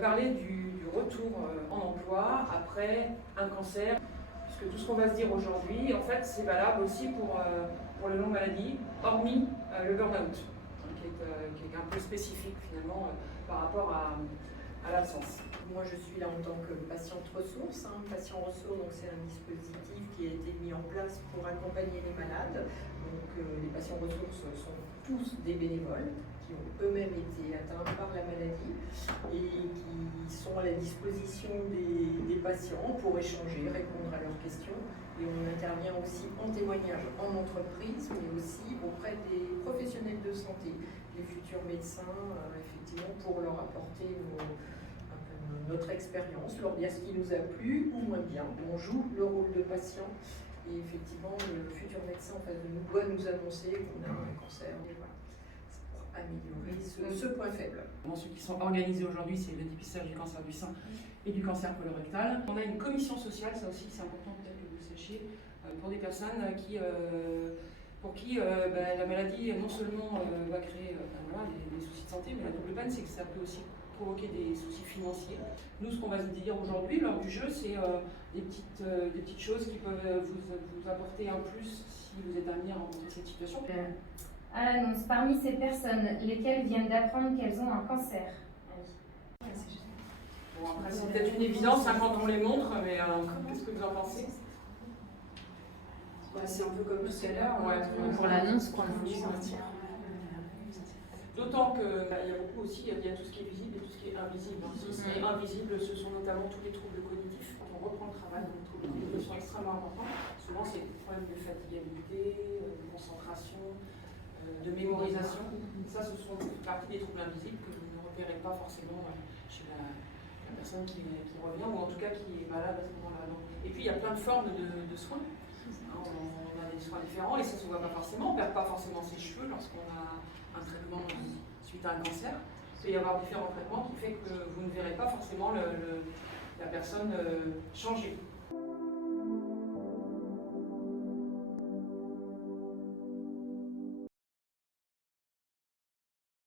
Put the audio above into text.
parler du retour en emploi après un cancer, puisque tout ce qu'on va se dire aujourd'hui, en fait, c'est valable aussi pour les longues maladies, hormis le burn-out, qui est un peu spécifique finalement par rapport à l'absence. Moi, je suis là en tant que patiente ressource. Patient ressource, donc c'est un dispositif qui a été mis en place pour accompagner les malades. Donc, les patients ressources sont tous des bénévoles qui ont eux-mêmes été atteints par la maladie et qui sont à la disposition des patients pour échanger, répondre à leurs questions. Et on intervient aussi en témoignage en entreprise, mais aussi auprès des professionnels de santé, les futurs médecins, effectivement, pour leur apporter notre expérience, leur dire ce qui nous a plu ou moins bien. On joue le rôle de patient et effectivement, le futur médecin en face de nous doit nous annoncer qu'on a un cancer. Et voilà. C'est pour améliorer ce point faible. Ceux qui sont organisés aujourd'hui, c'est le dépistage du cancer du sein et du cancer colorectal. On a une commission sociale, ça aussi c'est important peut-être que vous le sachiez, pour des personnes pour qui la maladie non seulement va créer des soucis de santé, mais la double peine, c'est que ça peut aussi provoquer des soucis financiers. Nous, ce qu'on va se dire aujourd'hui lors du jeu, c'est des petites choses qui peuvent vous apporter un plus si vous êtes amené à rencontrer cette situation. À l'annonce, parmi ces personnes, lesquelles viennent d'apprendre qu'elles ont un cancer. Bon, après, c'est peut-être une évidence quand on les montre, mais qu'est-ce que vous en pensez? C'est un peu comme tout à l'heure, Pour l'annonce qu'on a voulu sortir. D'autant qu'il y a beaucoup aussi, il y a tout ce qui est visible et tout ce qui est invisible. Ce qui est invisible, ce sont notamment tous les troubles cognitifs. Quand on reprend le travail, les troubles cognitifs sont extrêmement importants. Souvent, c'est des problèmes de fatigabilité, de concentration, de mémorisation. Ça, ce sont partie des troubles invisibles que vous ne repérez pas forcément chez la personne qui revient, ou en tout cas qui est malade à ce moment-là. Et puis, il y a plein de formes de soins. On a des soins différents et ça ne se voit pas forcément. On ne perd pas forcément ses cheveux lorsqu'on a un traitement suite à un cancer. Il peut y avoir différents traitements qui fait que vous ne verrez pas forcément la personne changer.